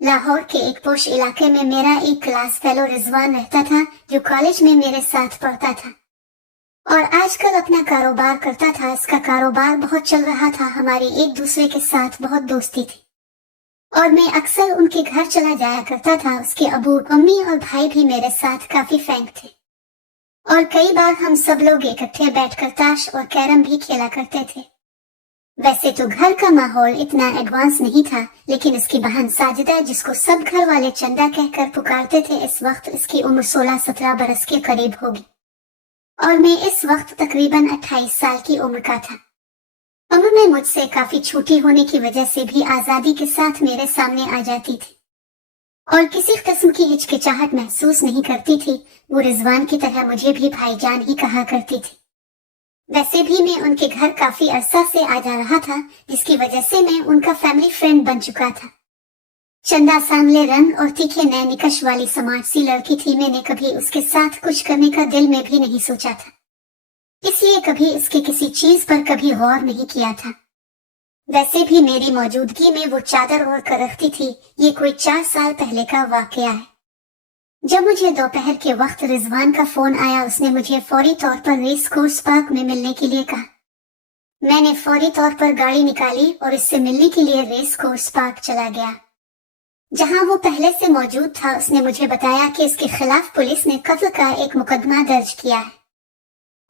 लाहौर के एक पोश इलाके में मेरा एक क्लास फेलो रिजवान रहता था, जो कॉलेज में मेरे साथ पढ़ता था और आजकल अपना कारोबार करता था। इसका कारोबार बहुत चल रहा था, हमारी एक दूसरे के साथ बहुत दोस्ती थी और मैं अक्सर उनके घर चला जाया करता था। उसके अबू, अम्मी और भाई भी मेरे साथ काफी फ्रैंक थे और कई बार हम सब लोग इकट्ठे बैठकर ताश और कैरम भी खेला करते थे। वैसे तो घर का माहौल इतना एडवांस नहीं था, लेकिन इसकी बहन साजिदा, जिसको सब घर वाले चंदा कहकर पुकारते थे, इस वक्त इसकी उम्र 16-17 बरस के करीब होगी और मैं इस वक्त तकरीबन 28 साल की उम्र का था। उम्र में मुझसे काफी छोटी होने की वजह से भी आजादी के साथ मेरे सामने आ जाती थी और किसी किस्म की हिचकिचाहट महसूस नहीं करती थी। वो रिजवान की तरह मुझे भी भाईजान ही कहा करती थी। वैसे भी मैं उनके घर काफी अरसा से आ जा रहा था, जिसकी वजह से मैं उनका फैमिली फ्रेंड बन चुका था। चंदा सांवले रंग और तीखे नए निकश वाली समाज सी लड़की थी। मैंने कभी उसके साथ कुछ करने का दिल में भी नहीं सोचा था, इसलिए कभी इसके किसी चीज पर कभी गौर नहीं किया था। वैसे भी मेरी मौजूदगी में वो चादर ओढ़ कर रखती थी। ये कोई 4 साल पहले का वाकया है, जब मुझे दोपहर के वक्त रिजवान का फोन आया। उसने मुझे फौरी तौर पर रेस कोर्स पार्क में मिलने के लिए कहा। मैंने फौरी तौर पर गाड़ी निकाली और इससे मिलने के लिए रेस कोर्स पार्क चला गया, जहां वो पहले से मौजूद था। उसने मुझे बताया कि इसके खिलाफ पुलिस ने कत्ल का एक मुकदमा दर्ज किया है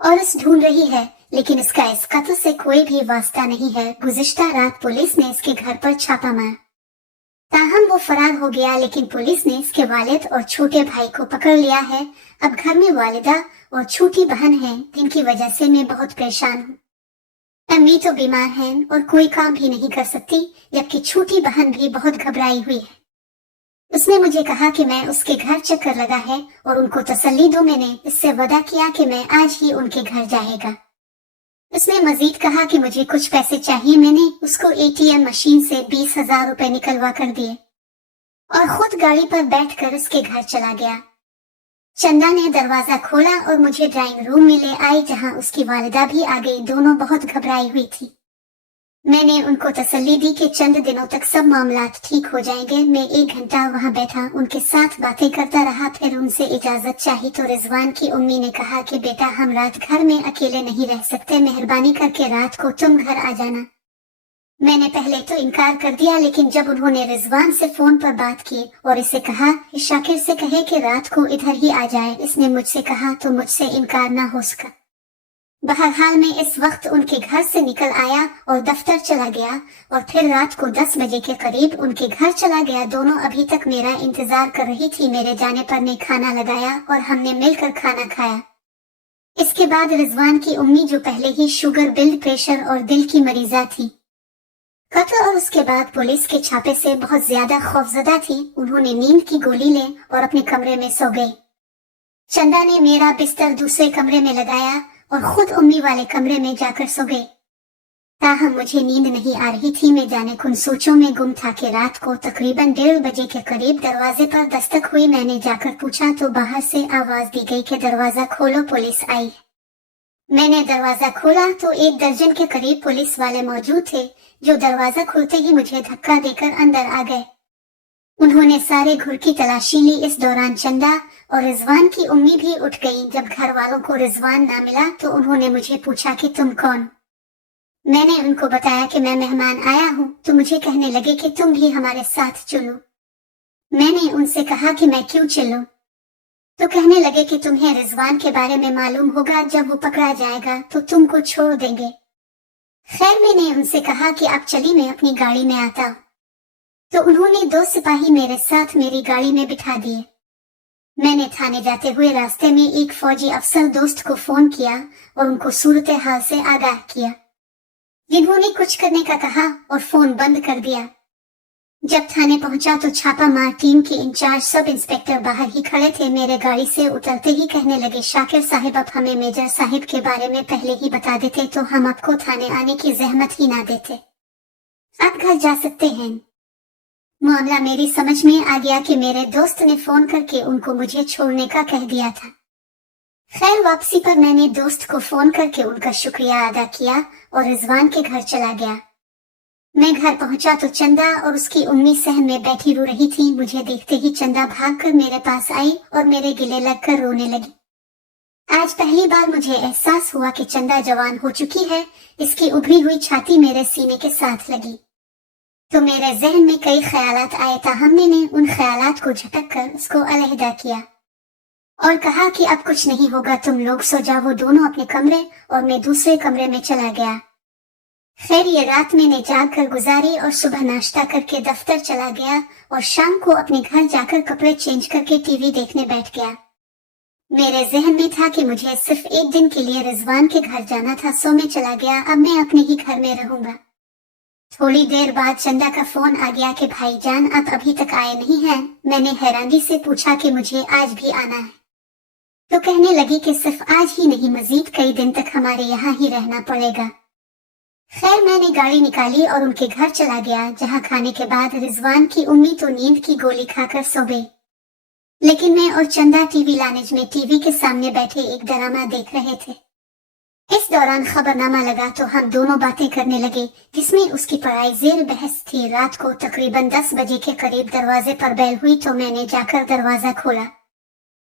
और इस ढूंढ रही है, लेकिन इसका इस कत्ल से कोई भी वास्ता नहीं है। गुज़िश्ता रात पुलिस ने इसके घर पर छापा मारा, ताहम वो फरार हो गया, लेकिन पुलिस ने इसके वालिद और छोटे भाई को पकड़ लिया है। अब घर में वालिदा और छोटी बहन है, जिनकी वजह से मैं बहुत परेशान हूँ। अम्मी तो बीमार हैं और कोई काम भी नहीं कर सकती, जबकि छोटी बहन भी बहुत घबराई हुई है। उसने मुझे कहा कि मैं उसके घर चक्कर लगा है और उनको तसल्ली दूं। मैंने इससे वादा किया कि मैं आज ही उनके घर जाएगा। उसने मजीद कहा कि मुझे कुछ पैसे चाहिए। मैंने उसको एटीएम मशीन से 20,000 रुपए निकलवा कर दिए और खुद गाड़ी पर बैठकर उसके घर चला गया। चंदा ने दरवाजा खोला और मुझे ड्राइंग रूम में ले आई, जहां उसकी वालिदा भी आ गई। दोनों बहुत घबराई हुई थी। मैंने उनको तसल्ली दी कि चंद दिनों तक सब मामलात ठीक हो जाएंगे। मैं 1 घंटा वहां बैठा, उनके साथ बातें करता रहा। फिर उनसे इजाजत चाही तो रिजवान की उम्मी ने कहा कि बेटा, हम रात घर में अकेले नहीं रह सकते, मेहरबानी करके रात को तुम घर आ जाना। मैंने पहले तो इनकार कर दिया, लेकिन जब उन्होंने रिजवान से फोन पर बात की और इसे कहा कि शाकिर से कहे कि रात को इधर ही आ जाए, इसने मुझसे कहा तो मुझसे इनकार ना हो सका। बहरहाल मैं इस वक्त उनके घर से निकल आया और दफ्तर चला गया और फिर रात को 10 बजे के करीब उनके घर चला गया। दोनों अभी तक मेरा इंतजार कर रही थी। मेरे जाने पर ने खाना लगाया और हमने मिलकर खाना खाया। इसके बाद रिजवान की उम्मी, जो पहले ही शुगर, ब्लड प्रेशर और दिल की मरीजा थी, कत्ल और उसके बाद पुलिस के छापे से बहुत ज्यादा खौफजदा थी। उन्होंने नींद की गोली ले और अपने कमरे में सो गई। चंदा ने मेरा बिस्तर दूसरे कमरे में लगाया और खुद उम्मी वाले कमरे में जाकर सो गई। ताहम मुझे नींद नहीं आ रही थी। मैं जाने कुन सोचों में गुम था कि रात को तकरीबन 1:30 बजे के करीब दरवाजे पर दस्तक हुई। मैंने जाकर पूछा तो बाहर से आवाज दी गई कि दरवाजा खोलो, पुलिस आई। मैंने दरवाजा खोला तो 1 दर्जन के करीब पुलिस वाले मौजूद थे, जो दरवाजा खुलते ही मुझे धक्का देकर अंदर आ गए। उन्होंने सारे घर की तलाशी ली। इस दौरान चंदा और रिजवान की उम्मी भी उठ गईं। जब घर वालों को रिजवान ना मिला तो उन्होंने मुझे पूछा कि तुम कौन? मैंने उनको बताया कि मैं मेहमान आया हूँ, तो मुझे कहने लगे कि तुम भी हमारे साथ चलो। मैंने उनसे कहा कि मैं क्यों चलूं? तो कहने लगे कि तुम्हें रिजवान के बारे में मालूम होगा, जब वो पकड़ा जाएगा तो तुमको छोड़ देंगे। खैर, मैंने उनसे कहा कि आप चली, मैं अपनी गाड़ी में आता हूँ। तो उन्होंने 2 सिपाही मेरे साथ मेरी गाड़ी में बिठा दिए। मैंने थाने जाते हुए रास्ते में एक फौजी अफसर दोस्त को फोन किया और उनको सूरत हाल से आगाह किया, जिन्होंने कुछ करने का कहा और फोन बंद कर दिया। जब थाने पहुंचा तो छापा मार टीम के इंचार्ज सब इंस्पेक्टर बाहर ही खड़े थे। मेरे गाड़ी से उतरते ही कहने लगे, शाकिर साहिब, आप हमें मेजर साहिब के बारे में पहले ही बता देते तो हम आपको थाने आने की जहमत ही ना देते। आप घर जा सकते हैं। मामला मेरी समझ में आ गया कि मेरे दोस्त ने फोन करके उनको मुझे छोड़ने का कह दिया था। खैर, वापसी पर मैंने दोस्त को फोन करके उनका शुक्रिया अदा किया और रिजवान के घर चला गया। मैं घर पहुंचा तो चंदा और उसकी उम्मी सहन में बैठी रो रही थी। मुझे देखते ही चंदा भागकर मेरे पास आई और मेरे गले लगकर रोने लगी। आज पहली बार मुझे एहसास हुआ कि चंदा जवान हो चुकी है। इसकी उभरी हुई छाती मेरे सीने के साथ लगी तो मेरे जहन में कई ख्यालात आए, ताहम मैंने उन ख्यालात को झटक कर उसको अलहदा किया और कहा कि अब कुछ नहीं होगा, तुम लोग सो जाओ। वो दोनों अपने कमरे और मैं दूसरे कमरे में चला गया। खैर ये रात मैंने जाग कर गुजारी और सुबह नाश्ता करके दफ्तर चला गया और शाम को अपने घर जाकर कपड़े चेंज करके टीवी देखने बैठ गया। मेरे जहन में था कि मुझे सिर्फ एक दिन के लिए रिजवान के घर जाना था, सो मैं चला गया। अब मैं अपने ही घर में रहूंगा। थोड़ी देर बाद चंदा का फोन आ गया कि भाईजान आप अभी तक आए नहीं हैं। मैंने हैरानी से पूछा कि मुझे आज भी आना है, तो कहने लगी कि सिर्फ आज ही नहीं, मजीद कई दिन तक हमारे यहाँ ही रहना पड़ेगा। खैर मैंने गाड़ी निकाली और उनके घर चला गया, जहाँ खाने के बाद रिजवान की उम्मी तो नींद की गोली खाकर सो गई, लेकिन मैं और चंदा टीवी लानेज में टीवी के सामने बैठे एक ड्रामा देख रहे थे। इस दौरान खबरनामा लगा तो हम दोनों बातें करने लगे, जिसमें उसकी पढ़ाई जेर बहस थी। रात को तकरीबन 10 बजे के करीब दरवाजे पर बेल हुई तो मैंने जाकर दरवाजा खोला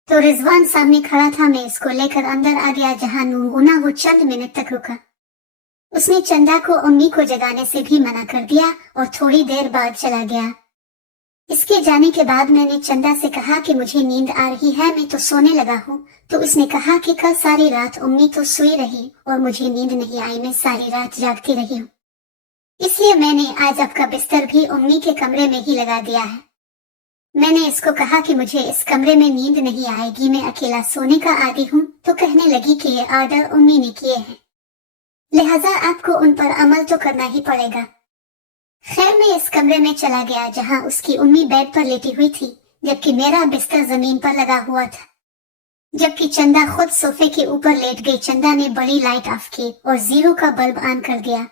तो रिजवान सामने खड़ा था। मैं इसको लेकर अंदर आ गया, जहाँ नूंगुना वो चंद मिनट तक रुका। उसने चंदा को उम्मी को जगाने से भी मना कर दिया और थोड़ी देर बाद चला गया। इसके जाने के बाद मैंने चंदा से कहा कि मुझे नींद आ रही है, मैं तो सोने लगा हूँ। तो उसने कहा कि कल सारी रात उम्मी तो सोई रही और मुझे नींद नहीं आई, मैं सारी रात जागती रही हूँ, इसलिए मैंने आज आपका बिस्तर भी उम्मी के कमरे में ही लगा दिया है। मैंने इसको कहा कि मुझे इस कमरे में नींद नहीं आएगी, मैं अकेला सोने का आदी हूँ। तो कहने लगी कि ये ऑर्डर उम्मी ने किए हैं, लिहाजा आपको उन पर अमल तो करना ही पड़ेगा। खैर मैं इस कमरे में चला गया, जहाँ उसकी उम्मी बेड पर लेटी हुई थी, जबकि मेरा बिस्तर जमीन पर लगा हुआ था। जबकि चंदा खुद सोफे के ऊपर लेट गई। चंदा ने बड़ी लाइट ऑफ की और 0 का बल्ब ऑन कर दिया।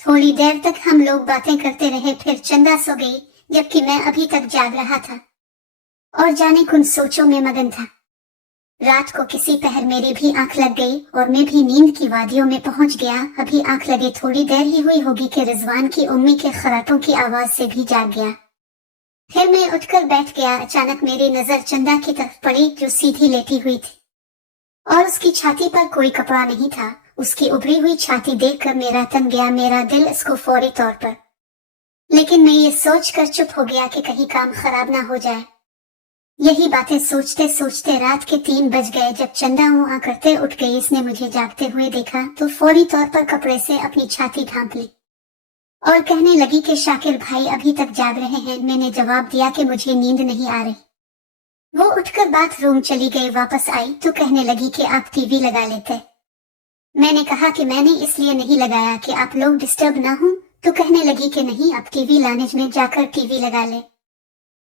थोड़ी देर तक हम लोग बातें करते रहे, फिर चंदा सो गई, जबकि मैं अभी तक जाग रहा था और जाने कुन सोचों में मगन था। रात को किसी पहर मेरी भी आंख लग गई और मैं भी नींद की वादियों में पहुंच गया। अभी आंख लगे थोड़ी देर ही हुई होगी कि रिजवान की उम्मी के खराटों की आवाज से भी जाग गया। फिर मैं उठकर बैठ गया। अचानक मेरी नजर चंदा की तरफ पड़ी, जो सीधी लेटी हुई थी और उसकी छाती पर कोई कपड़ा नहीं था। उसकी उभरी हुई छाती देखकर मेरा तन गया, मेरा दिल इसको फौरी तौर पर, लेकिन मैं ये सोच कर चुप हो गया कि कहीं काम खराब ना हो जाए। यही बातें सोचते सोचते रात के 3 बज गए। जब चंदा मुआ करते उठ गई, इसने मुझे जागते हुए देखा तो फौरी तौर पर कपड़े से अपनी छाती ढांप ली और कहने लगी कि शाकिर भाई अभी तक जाग रहे हैं। मैंने जवाब दिया कि मुझे नींद नहीं आ रही। वो उठकर बाथरूम चली गई, वापस आई तो कहने लगी कि आप टीवी लगा लेते। मैंने कहा कि मैंने इसलिए नहीं लगाया कि आप लोग डिस्टर्ब ना हो। तो कहने लगी कि नहीं, आप टीवी लानेज में जाकर टीवी लगा ले,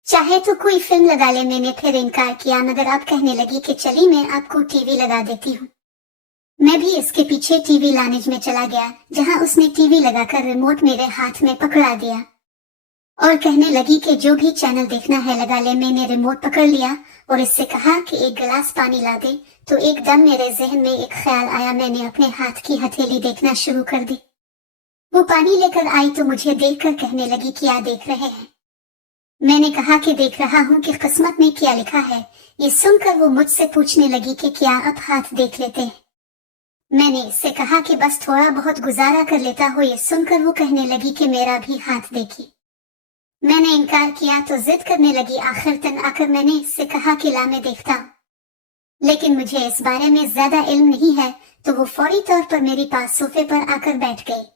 चाहे तो कोई फिल्म लगा ले। मैंने फिर इनकार किया, मगर आप कहने लगी कि चली मैं आपको टीवी लगा देती हूँ। मैं भी इसके पीछे टीवी लानेज में चला गया, जहाँ उसने टीवी लगाकर रिमोट मेरे हाथ में पकड़ा दिया और कहने लगी कि जो भी चैनल देखना है लगा ले। मैंने रिमोट पकड़ लिया और इससे कहा कि एक गिलास पानी ला दे। तो एकदम मेरे जहन में एक ख्याल आया, मैंने अपने हाथ की हथेली देखना शुरू कर दी। वो पानी लेकर आई तो मुझे देखकर कहने लगी क्या देख रहे हैं। मैंने कहा कि देख रहा हूँ कि किस्मत में क्या लिखा है। ये सुनकर वो मुझसे पूछने लगी कि क्या आप हाथ देख लेते हैं। मैंने इससे कहा कि बस थोड़ा बहुत गुजारा कर लेता हो। ये सुनकर वो कहने लगी कि मेरा भी हाथ देखिए। मैंने इनकार किया तो जिद करने लगी। आखिरतन आकर मैंने इससे कहा कि ला मैं देखता हूँ, लेकिन मुझे इस बारे में ज्यादा इल्म नहीं है। तो वो फौरी तौर पर मेरे पास सोफे पर आकर बैठ गई।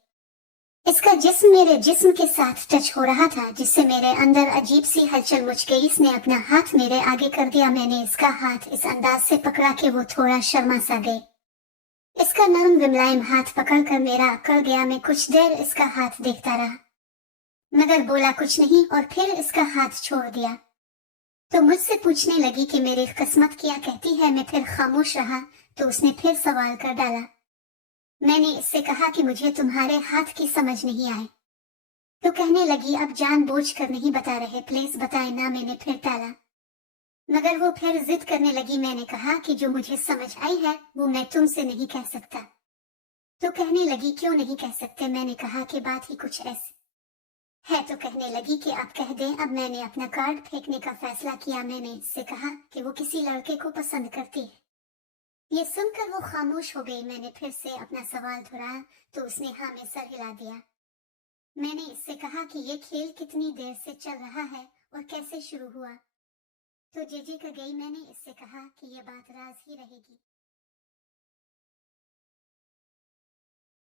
इसका जिस्म मेरे जिस्म के साथ टच हो रहा था, जिससे मेरे अंदर अजीब सी हलचल मच गई। इसने अपना हाथ मेरे आगे कर दिया। मैंने इसका हाथ इस अंदाज से पकड़ा कि वो थोड़ा शर्मा सा गई। इसका नरम मुलायम हाथ पकड़कर मेरा अकड़ गया। मैं कुछ देर इसका हाथ देखता रहा, मगर बोला कुछ नहीं और फिर इसका हाथ छोड़ दिया। तो मुझसे पूछने लगी कि मेरी किस्मत क्या कहती है। मैं फिर खामोश रहा तो उसने फिर सवाल कर डाला। मैंने इससे कहा कि मुझे तुम्हारे हाथ की समझ नहीं आई। तो कहने लगी अब जानबूझ कर नहीं बता रहे, प्लीज बताए ना। मैंने फिर टाला, मगर वो फिर जिद करने लगी। मैंने कहा कि जो मुझे समझ आई है वो मैं तुमसे नहीं कह सकता। तो कहने लगी क्यों नहीं कह सकते। मैंने कहा कि बात ही कुछ ऐसी है। तो कहने लगी कि आप कह दें। अब मैंने अपना कार्ड फेंकने का फैसला किया। मैंने इससे कहा कि वो किसी लड़के को पसंद करती है। ये सुनकर वो खामोश हो गई। मैंने फिर से अपना सवाल दोहराया तो उसने हाँ में सर हिला दिया। मैंने इससे कहा कि ये खेल कितनी देर से चल रहा है और कैसे शुरू हुआ। तो जेजे का गई। मैंने इससे कहा कि ये बात राज ही रहेगी।